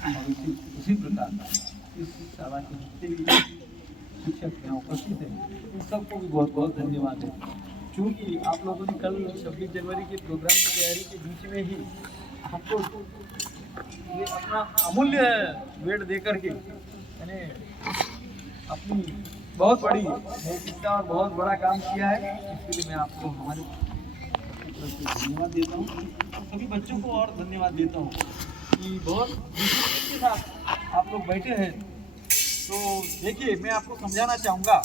और उसी प्रकार इस शाला के जितने भी शिक्षक यहाँ उपस्थित हैं उन सबको भी बहुत बहुत धन्यवाद है। क्योंकि आप लोगों ने कल 26 जनवरी के प्रोग्राम की तैयारी के बीच में ही हमको ये अपना अमूल्य वेट दे करके यानी अपनी बहुत बड़ी नैतिकता और बहुत बड़ा काम किया है। इसके लिए मैं आपको हमारे धन्यवाद देता हूँ और सभी बच्चों को और धन्यवाद देता हूँ कि बहुत डिसिप्लिन के साथ आप लोग बैठे हैं। तो देखिए, मैं आपको समझाना चाहूँगा,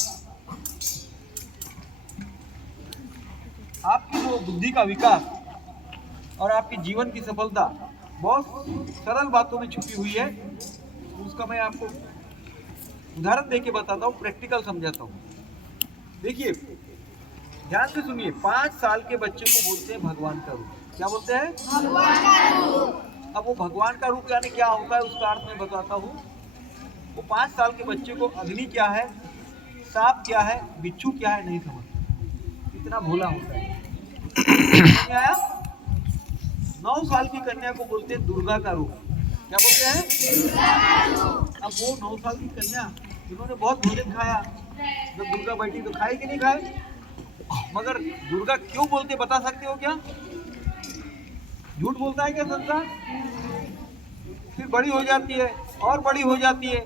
आपकी जो बुद्धि का विकास और आपके जीवन की सफलता बहुत सरल बातों में छुपी हुई है। उसका मैं आपको उदाहरण देके बताता हूँ, प्रैक्टिकल समझाता हूँ। देखिए, ध्यान से सुनिए। 5 साल के बच्चे को बोलते हैं भगवान का रूप। क्या बोलते हैं? भगवान का रूप। अब वो भगवान का रूप यानी क्या होता है उसका अर्थ मैं बताता हूँ। वो 5 साल के बच्चे को अग्नि क्या है, सांप क्या है, बिच्छू क्या है नहीं समझ, इतना भोला होता है। नहीं आया? 9 साल की कन्या को बोलते हैं दुर्गा का रूप। क्या बोलते हैं? अब वो 9 साल की कन्या जिन्होंने बहुत भोजन खाया, जब दुर्गा बैठी तो खाए कि नहीं खाए? मगर दुर्गा क्यों बोलते बता सकते हो क्या? झूठ बोलता है क्या संसार? फिर बड़ी हो जाती है और बड़ी हो जाती है।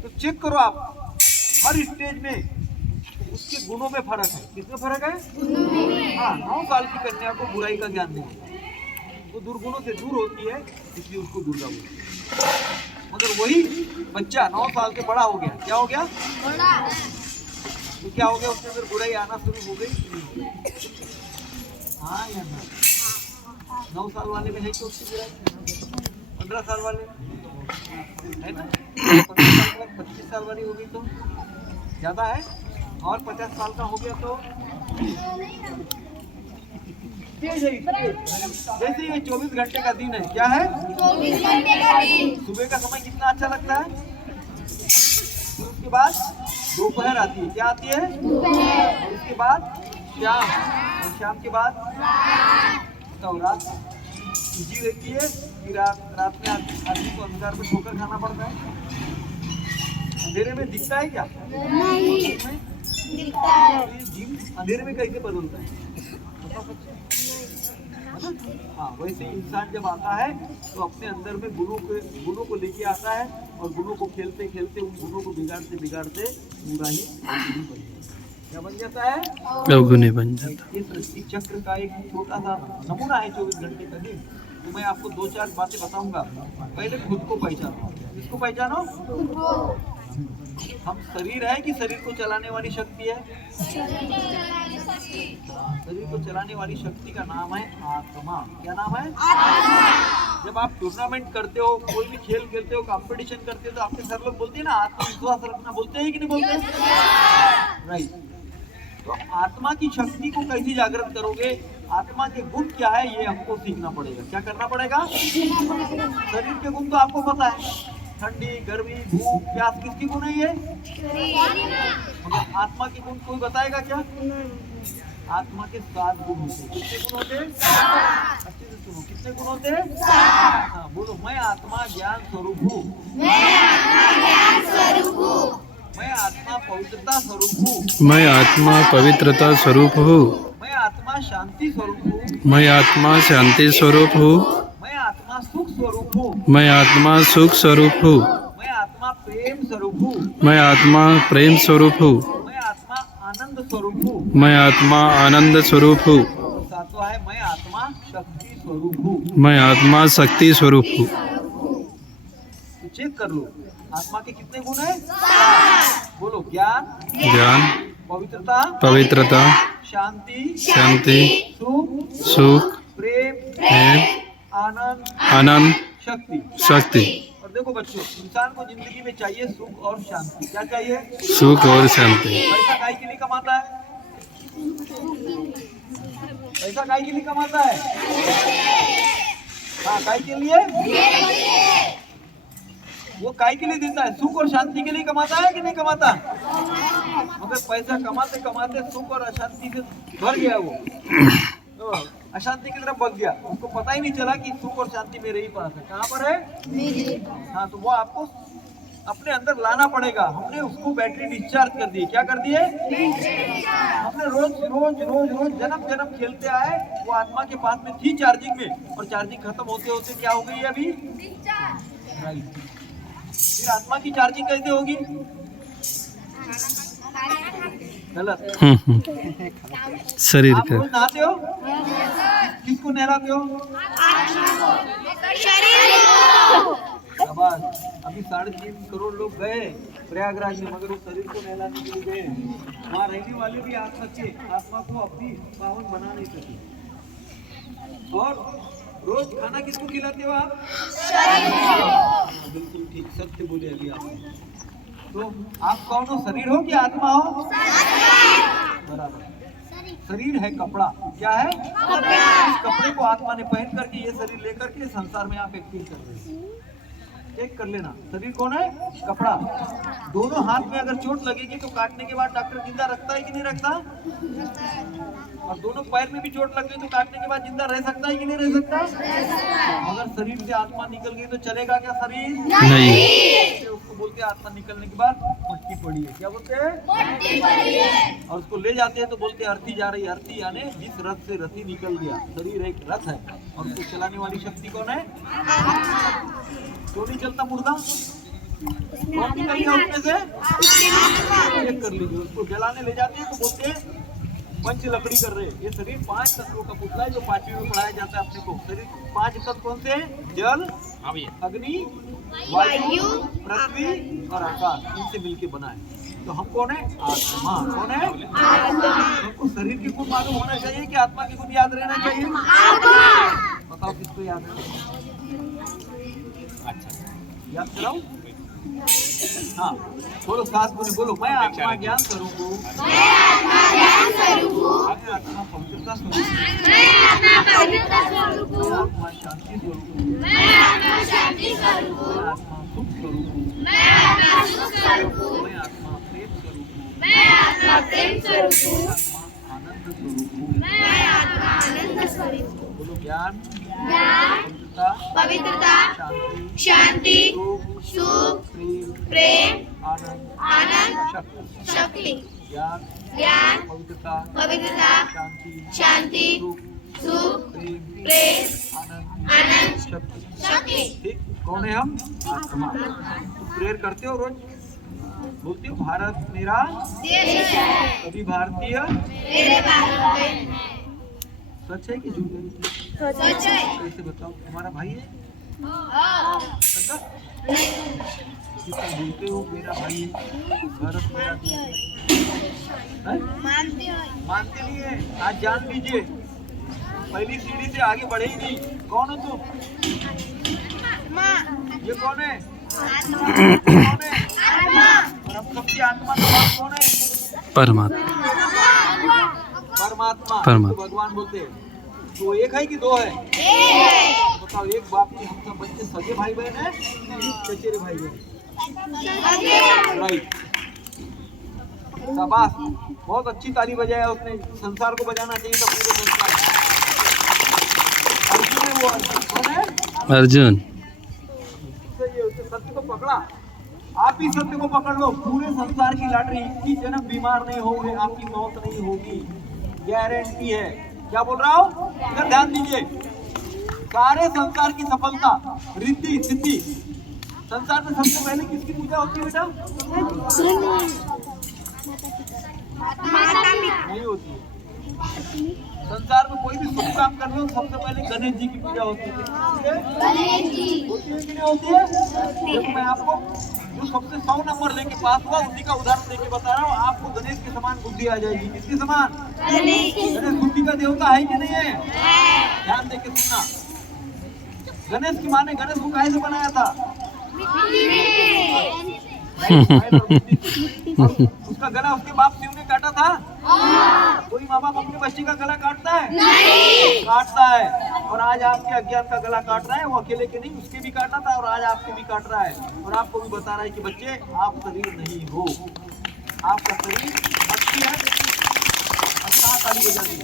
तो चेक करो आप, हर स्टेज में उसके गुणों में फर्क है। किसमें फर्क है? हाँ, 9 साल की कन्या को बुराई का ज्ञान नहीं है, वो दुर्गुणों से दूर होती है, इसलिए उसको दुर्गा बोलते हैं। मगर वही बच्चा 9 साल से बड़ा हो गया, क्या हो गया? बड़ा। तो क्या हो गया? उसके अंदर बुराई आना शुरू हो गई। हाँ या ना? 9 साल वाले में है कि उसकी बुराई? 15 साल वाले है ना? 15 साल के बाद 25 साल वाली होगी तो ज्यादा है, और 50 साल का हो गया तो जैसे ये 24 घंटे का दिन है। क्या है? 24 घंटे का दिन। सुबह का समय कितना अच्छा लगता है। उसके बाद दोपहर आती है। क्या आती है? और उसके बाद शाम, और शाम के बाद तो रात जी रहती है। फिर रात में आदमी को अंधकार में ठोकर खाना पड़ता है। अंधेरे में दिखता है क्या? नहीं दिखता है। जीव अंधेरे में कैसे बदलता है? हाँ, वैसे इंसान जब आता है तो अपने अंदर में गुणों को लेके आता है, और गुणों को खेलते खेलते उन गुणों को बिगाड़ते बिगाड़ते पूरा ही अवगुणी बन जाता है। क्या बन जाता है? अवगुणी बन जाता है। ये सृष्टि चक्र का एक छोटा सा नमूना है 24 घंटे का दिन। तो मैं आपको 2-4 बातें बताऊंगा। पहले खुद को पहचानो। किसको पहचानो? हम शरीर है कि शरीर को चलाने वाली शक्ति है? शरीर को चलाने वाली शक्ति का नाम है आत्मा। क्या नाम है? आत्मा। जब आप टूर्नामेंट करते हो, कोई भी खेल खेलते हो, कंपटीशन करते हो, तो आपके सर लोग बोलते हैं ना आत्मविश्वास रखना, बोलते हैं कि नहीं बोलते? राइट। तो आत्मा की शक्ति को कैसे जागृत करोगे? आत्मा के गुण क्या है ये हमको सीखना पड़ेगा। क्या करना पड़ेगा? शरीर के गुण तो आपको पता है, ठंडी, गर्मी, भूख, प्यास, किसकी गुण है ये? मगर आत्मा के गुण कोई बताएगा क्या? आत्मा के 7 गुण होते हैं। कितने गुण होते हैं? अच्छे से सुनो, कितने गुण होते हैं? हाँ, बोलो। मैं आत्मा ज्ञान स्वरूप हूँ। मैं आत्मा पवित्रता स्वरूप हूँ। मैं आत्मा पवित्रता स्वरूप हूँ। मैं आत्मा शांति स्वरूप हूँ। मैं आत्मा शांति स्वरूप हूँ। मैं आत्मा सुख स्वरूप हूँ। मैं आत्मा सुख स्वरूप हूँ। मैं आत्मा प्रेम स्वरूप हूँ। मैं आत्मा प्रेम स्वरूप हूँ। मैं आत्मा आनंद स्वरूप हूँ। मैं आत्मा आनंद स्वरूप हूँ। सातवां है मैं आत्मा शक्ति स्वरूप हूँ। मैं आत्मा शक्ति स्वरूप हूँ। तो चेक कर लो, आत्मा के कितने गुण हैं? बोलो। ज्ञान, पवित्रता, शांति, सुख, प्रेम, आनंद, शक्ति। और देखो बच्चों, इंसान को जिंदगी में चाहिए सुख और शांति। क्या चाहिए? सुख और शांति। पैसा काहे के लिए कमाता है? पैसा काहे के लिए कमाता है? हाँ, काहे के लिए? वो काय के लिए देता है? सुख और शांति के लिए कमाता है कि नहीं कमाता? मगर पैसा कमाते कमाते सुख और अशांति से भर गया वो। तो अशांति की तरफ भाग गया, उसको पता ही नहीं चला कि सुख और शांति मेरे ही पास है। कहाँ पर है? हाँ, तो वो आपको अपने अंदर लाना पड़ेगा। हमने उसको बैटरी डिस्चार्ज कर दी। क्या कर दिए? हमने रोज रोज रोज रोज जन्म जन्म खेलते आए। वो आत्मा के पास में थी चार्जिंग में, और चार्जिंग खत्म होते होते क्या हो गई अभी? राइट। फिर आत्मा की चार्जिंग कैसे होगी? गलत। शरीर आप का रोज नहाते हो? किसको नहलाते हो? शाबाश। अभी 3.5 करोड़ लोग गए प्रयागराज में, मगर वो शरीर को नहलाने के लिए गए। वहाँ रहने वाले भी आत्मा को अपनी पावन बना नहीं सके। और रोज खाना किसको खिलाते हो आप? बिल्कुल ठीक, सत्य बोले अभी आप। तो आप कौन हो? शरीर हो कि आत्मा हो? बराबर। शरीर है कपड़ा। क्या है? इस कपड़े को आत्मा ने पहन करके ये शरीर लेकर के संसार में आप एक्टिंग कर रहे हैं। चेक कर लेना, शरीर कौन है? कपड़ा। दोनों हाथ में अगर चोट लगेगी तो काटने के बाद डॉक्टर जिंदा रखता है कि नहीं रखता? और दोनों पैर में भी चोट लग गई तो काटने के बाद जिंदा रह सकता है कि नहीं रह सकता? अगर शरीर से आत्मा निकल गई तो चलेगा क्या शरीर? नहीं। उसको बोलते हैं आत्मा निकलने के बाद मट्टी पड़ी है। क्या बोलते हैं? मट्टी पड़ी है। और उसको ले जाते हैं तो बोलते हैं अर्थी जा रही है। अर्थी यानी जिस रथ से रथी निकल गया। शरीर एक रथ है और उसको चलाने वाली शक्ति कौन है? क्यों नहीं चलता मुर्दा? कौन निकल गया उसमें से? चेक कर लीजिए। उसको जलाने ले जाते हैं तो बोलते हैं पंच लकड़ी कर रहे हैं। ये शरीर 5 तत्वों का पुतला है जो 5वीं में पढ़ाया जाता है अपने को। शरीर 5 तत्व कौन से हैं? जल, अग्नि, वायु, पृथ्वी और आकाश। इनसे मिलके बना है। तो हम कौन है? आत्मा। कौन है? हमको शरीर के गुण मालूम होना चाहिए कि आत्मा के गुण याद रहना चाहिए? बताओ किसको याद है? अच्छा, याद कराओ। हाँ, बोलो, साथ बोलो, बोलो। मैं आत्मा ज्ञान स्वरूप हूँ। मैं आत्मा पवित्रता स्वरूप हूँ। मैं आत्मा शांति स्वरूप हूँ। मैं आत्मा सुख स्वरूप हूँ। मैं आत्मा प्रेम स्वरूप हूँ। मैं आत्मा आनंद स्वरूप हूँ। बोलो, ज्ञान, पवित्रता, शांति, सुख, प्रेम, आनंद, शक्ति। ज्ञान, पवित्रता, शांति, सुख, प्रेम, आनंद, शक्ति। ठीक, कौन है हम? आत्मा। तो प्रेयर करते हो रोज? बोलते हो भारत मेरा देश है, सभी भारतीय मेरे भाई बहन हैं। सच है कि झूठ है? सच है। कैसे बताओ? तुम्हारा भाई है? सच्चा? बोलते हो मेरा भाई है, भारत मेरा देश है। मानते नहीं है। आज जान लीजिए, पहली सीढ़ी से आगे बढ़े ही नहीं। कौन हो तुम? ये कौन है? कौन है? और हम सबकी आत्मा का बाप कौन है? परमात्मा। परमात्मा। भगवान बोलते हैं। तो एक है कि 2 है? एक। बताओ, एक बाप की हम सब बच्चे सगे भाई बहन हैं, चचेरे भाई बहन? राइट, शाबाश। बहुत अच्छी ताली बजाया उसने। संसार को बजाना चाहिए था, पूरे संसार। अर्जुन है वो। अर्जुन कौन है? अर्जुन। सत्य को पकड़ा। आप ही सत्य को पकड़ लो। पूरे संसार की लॉटरी, 21 जन्म बीमार नहीं होंगे, आपकी मौत नहीं होगी, गारंटी है। क्या बोल रहा हूँ? इधर ध्यान दीजिए। सारे संसार की सफलता, रिद्धि सिद्धि, संसार में सबसे पहले किसकी पूजा होती है बेटा? नहीं होती है। संसार में कोई भी शुभ काम कर लो, सबसे पहले गणेश जी की पूजा होती है। होती है कि नहीं होती है? देखो, मैं आपको जो सबसे 100 नंबर लेके पास हुआ उसी का उदाहरण देके बता रहा हूँ। आपको गणेश के समान बुद्धि आ जाएगी। किसके समान? गणेश बुद्धि का देवता है कि नहीं है? ध्यान देके सुनना। गणेश की माँ ने गणेश को काहे से बनाया था? उसका गला उसके बाप शिव ने काटा था? कोई माँ बाप अपने बच्चे का गला काटता है? नहीं काटता है। और आज आपके अज्ञान का गला काट रहा है। वो अकेले के नहीं, उसके भी काटा था और आज आपके भी काट रहा है। और आपको भी बता रहा है कि बच्चे, आप शरीर नहीं हो, आपका शरीर अच्छी है। अच्छा, ताली बजा दी।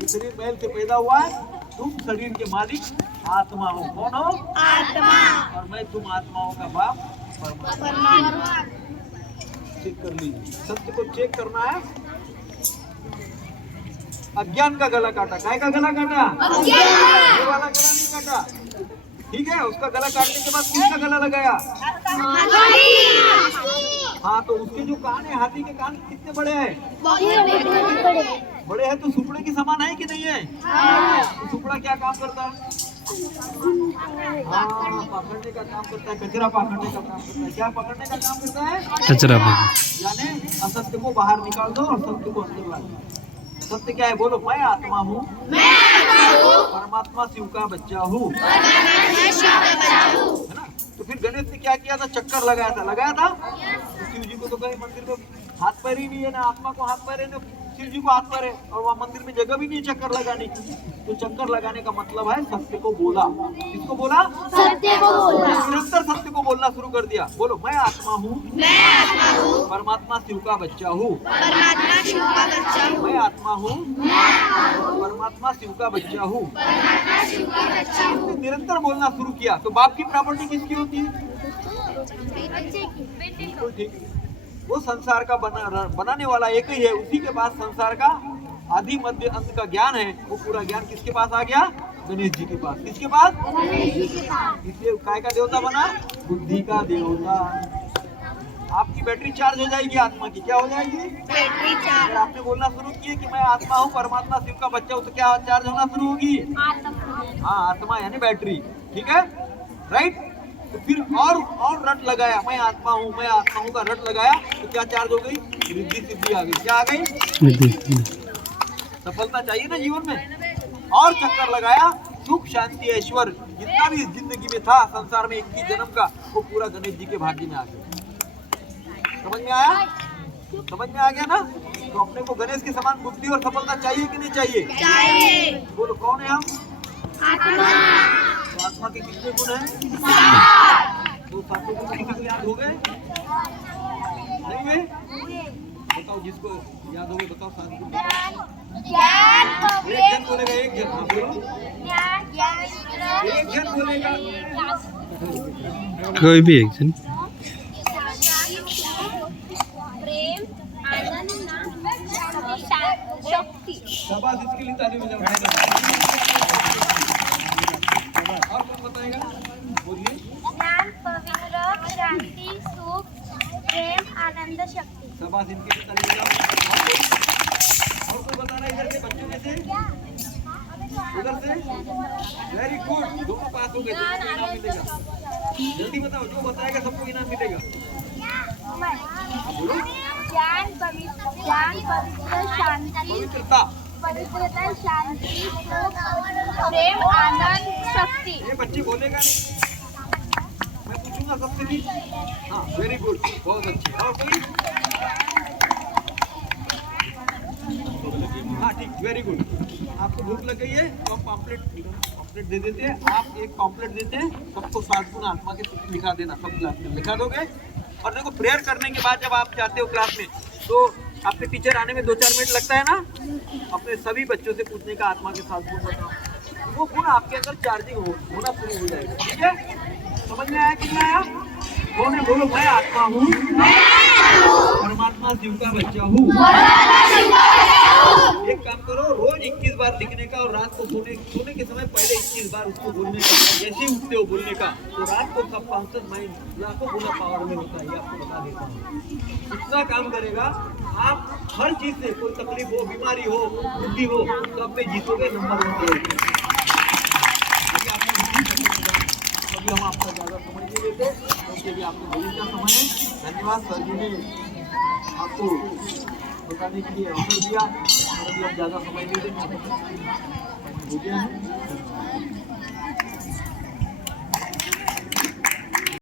ये शरीर मैल से पैदा हुआ है, तुम शरीर के मालिक आत्मा हो। कौन हो? आत्मा। और मैं तुम आत्माओं का बाप परमात्मा। चेक कर लीजिए, सत्य को चेक करना है। अज्ञान का गला काटा, काय का गला काटा? ये वाला गला नहीं काटा, ठीक है। उसका गला काटने के बाद किसका गला लगाया? हाँ, तो उसके जो कान है, हाथी के कान कितने बड़े हैं? बड़े हैं। तो सुपड़े की समान है कि नहीं है? तो सुपड़ा क्या काम करता है? हाँ, पकड़ने का काम करता है, कचरा पकड़ने का काम करता है। क्या पकड़ने का काम करता है? कचरा। यानी असत्य को बाहर निकाल दो और सत्य को अंदर ला दो। सत्य क्या है? बोलो, मैं आत्मा हूँ, परमात्मा शिव का बच्चा हूँ, है ना। तो फिर गणेश ने क्या किया था? चक्कर लगाया था। तो शिव जी को तो कहीं मंदिर में हाथ पैर ही नहीं है, ना आत्मा को हाथ पैर है, ना शिव जी को हाथ पैर है, और वहाँ मंदिर में जगह भी नहीं चक्कर लगाने की। तो चक्कर लगाने का मतलब है सत्य को बोला। किसको बोला? सत्य को बोला। निरंतर सत्य को बोलना शुरू कर दिया। बोलो, मैं आत्मा हूँ, परमात्मा शिव का बच्चा हूँ। मैं आत्मा हूँ, परमात्मा शिव का बच्चा हूँ। निरंतर बोलना शुरू किया। तो बाप की प्रॉपर्टी किसकी होती है? बिल्कुल ठीक। वो संसार का बनाने वाला एक ही है, उसी के पास संसार का आदि मध्य अंत का ज्ञान है। वो पूरा ज्ञान किसके पास आ गया? गणेश जी के पास। किसके पास? इसलिए काय का देवता बना? बुद्धि का देवता। आपकी बैटरी चार्ज हो जाएगी आत्मा की। क्या हो जाएगी? Battery charge. अगर आपने बोलना शुरू किए कि मैं आत्मा हूँ, परमात्मा शिव का बच्चा हूँ, तो क्या चार्ज होना शुरू होगी? हाँ, आत्मा यानी बैटरी, ठीक है, राइट। तो फिर और रट लगाया, मैं आत्मा हूँ का रट लगाया, तो क्या चार्ज हो गई? रिद्धि सिद्धि आ गई। क्या आ गई? सफलता चाहिए ना जीवन में। और चक्कर लगाया, सुख शांति ऐश्वर्य जितना भी जिंदगी में था संसार में 21 जन्म का, वो पूरा गणेश जी के भाग्य में आ गया। समझ में आया? समझ में आ गया ना। तो अपने को गणेश के समान बुद्धि और सफलता चाहिए कि नहीं चाहिए? चाहिए। बोलो, कौन है हम? आत्मा। तो आत्मा के कितने गुण हैं? तो सातों गुण किसी को याद हो गए? नहीं हुए? बताओ, जिसको याद हो गए बताओ। 7 गुण एक जन बोलेगा, एक जन। हाँ बोलो, एक जन बोलेगा, कोई भी एक जन। प्रेम, आनंद, शक्ति। शाबाश, इसके लिए ताली बजाओ। और कौन बताएगा? बोलिए। ज्ञान, पवित्र, शांति, सुख, प्रेम, आनंद, शक्ति। शाबाश, इनके लिए ताली बजाओ। और कोई बताना इधर के बच्चों में से? उधर से? वेरी गुड, दोनों पास हो गए, दोनों को इनाम मिलेगा। जल्दी बताओ, जो बताएगा सबको इनाम मिलेगा। बोलो। ज्ञान, पवित्र, शांति, पवित्रता, पवित्रता, शांति, सुख, प्रेम, आनंद, शक्ति। ये बच्चे बोलेगा नहीं, मैं पूछूंगा सबसे भी। हाँ, वेरी गुड, बहुत अच्छे। और कोई? हाँ ठीक, वेरी गुड। आपको भूख लग गई है तो हम पॉम्पलेट दे देते हैं। आप एक पॉम्पलेट देते हैं, सबको 7 गुण आत्मा के लिखा देना। सब क्लास में लिखा दोगे। और देखो, प्रेयर करने के बाद जब आप जाते हो क्लास में, तो आपके टीचर आने में 2-4 मिनट लगता है ना। अपने सभी बच्चों से पूछने का आत्मा के 7 गुण बताओ। वो गुण आपके अंदर चार्जिंग होना शुरू हो जाएगा, ठीक है। समझ में आया कि नहीं आया? कौन है? बोलो, मैं आत्मा हूँ, परमात्मा शिव का बच्चा हूँ। एक काम करो, रोज 21 बार लिखने का, और रात को सोने के समय पहले 21 बार उसको बोलने का। जैसे ही उठते हो बोलने का, तो रात को सब कॉन्शियस माइंड लाखों गुना पावर में होता है। ये आपको बता देता हूँ। इतना काम करेगा, आप हर चीज से, कोई तकलीफ हो, बीमारी हो, बुद्धि हो, सब पे जीतोगे, नंबर 1 करोगे। अभी हम आपका ज़्यादा समय नहीं लेते, क्योंकि अभी आपको बोलने का समय है। धन्यवाद, सर जी ने आपको बताने के लिए अवसर दिया। और अभी हम ज़्यादा समय नहीं देंगे, हो गया है।